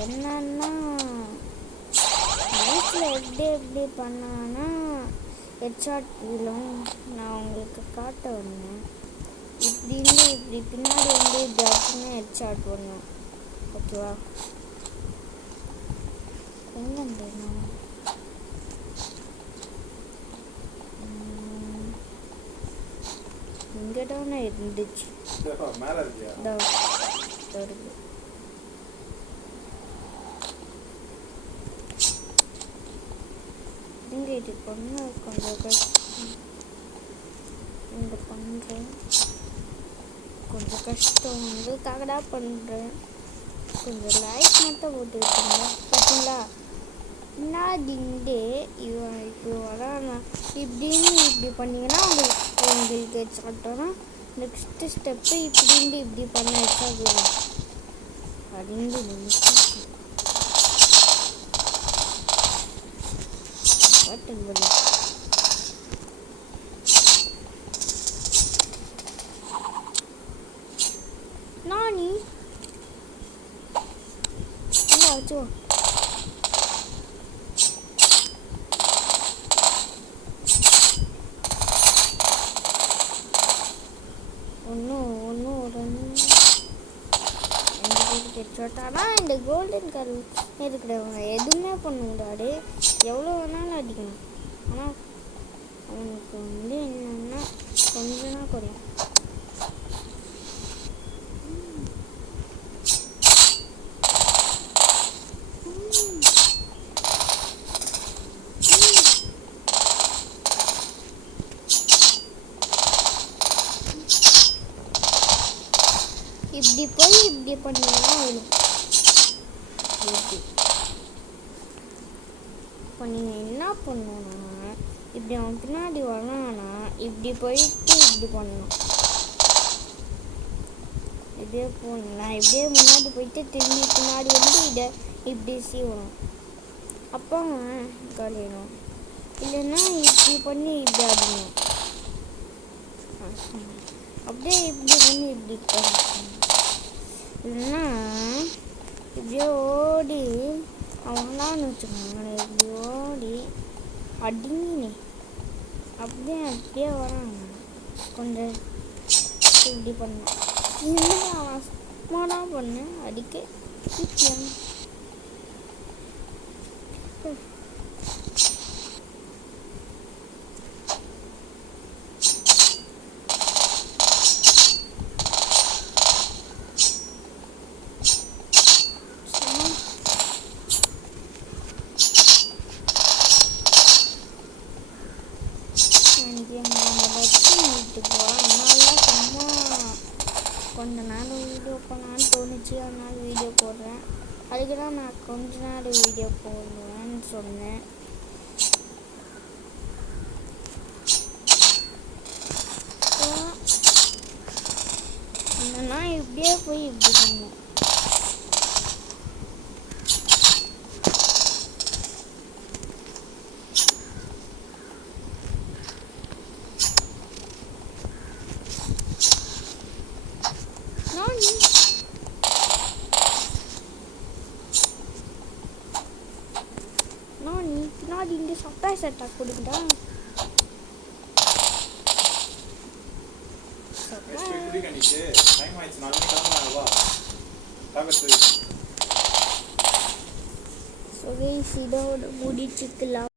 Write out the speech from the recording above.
என்னன்னா நைட்டில் எப்படி பண்ணான்னா ஹெட்ஷாட் விழும். நான் உங்களுக்கு காட்ட வந்தேன். இப்படி பின்னாடி இப்படி ஆச்சுன்னா ஹெட்ஷாட் பண்ணும். ஓகேவா? எங்கே இங்கேதானே இருந்துச்சு. இங்கே இது பண்ண கொஞ்சம் கஷ்டம். இங்கே பண்ணுறேன் கொஞ்சம் கஷ்டம். உங்களுக்காகடா பண்ணுறேன். கொஞ்சம் லைக் மட்டும் போட்டு விட்டுருங்க. பார்த்தீங்களா? முன்னாடி இப்போ வரானா இப்படி பண்ணிங்கன்னா உங்களுக்கு ஹெட்ஷாட்டோன்னா நெக்ஸ்ட்டு ஸ்டெப்பு இப்படி பண்ண ஹெட்ஷாட் வரும். அப்படின்னு பாட்டுங்க நானி வச்சுவா. ஆனால் இந்த கோல்டன் கரு இருக்கிறவங்க எதுவுமே பண்ண முடியாது. எவ்வளோ வேணாலும் அடிக்கணும். ஆனால் அவனுக்கு என்னன்னா கொஞ்சம் தான் குறையும். இப்படி போய் இப்படி பண்ணீங்கன்னா வரும். இப்போ நீங்கள் என்ன பண்ணணும்னா இப்படி அவன் பின்னாடி வரானா இப்படி போயிட்டு இப்படி பண்ணணும். இப்படியே போகணும். இப்படியே முன்னாடி போயிட்டு திரும்பி பின்னாடி இதை இப்படி செய்யணும். அப்போ கழியணும். இல்லைன்னா இப்படி பண்ணி இப்படி ஆடணும். அப்படியே இப்படி பண்ணி இப்படி பண்ணணும். இல்லைன்னா இப்படியே ஓடி அவங்களான்னு வச்சுக்கோங்க. இப்படி ஓடி அடிங்கினே அப்படியே வராங்க. கொஞ்சம் இப்படி பண்ணேன். இன்னும் அவன் சும்மாதான் பண்ணேன். அடிக்க கொஞ்ச நேரம் வீடியோ போடலான்னு தோணுச்சு. அதனால வீடியோ போடுறேன். அதுக்கு தான் நான் கொஞ்ச நேரம் வீடியோ போடுவேன்னு சொன்னேன். என்னன்னா இப்படியே போய் இப்படி பண்ணேன். பின்னாடி இங்கே சர்ப்ரைஸ் அட்டாக் கொடுக்குதா? இதோட முடிச்சுக்கலாம்.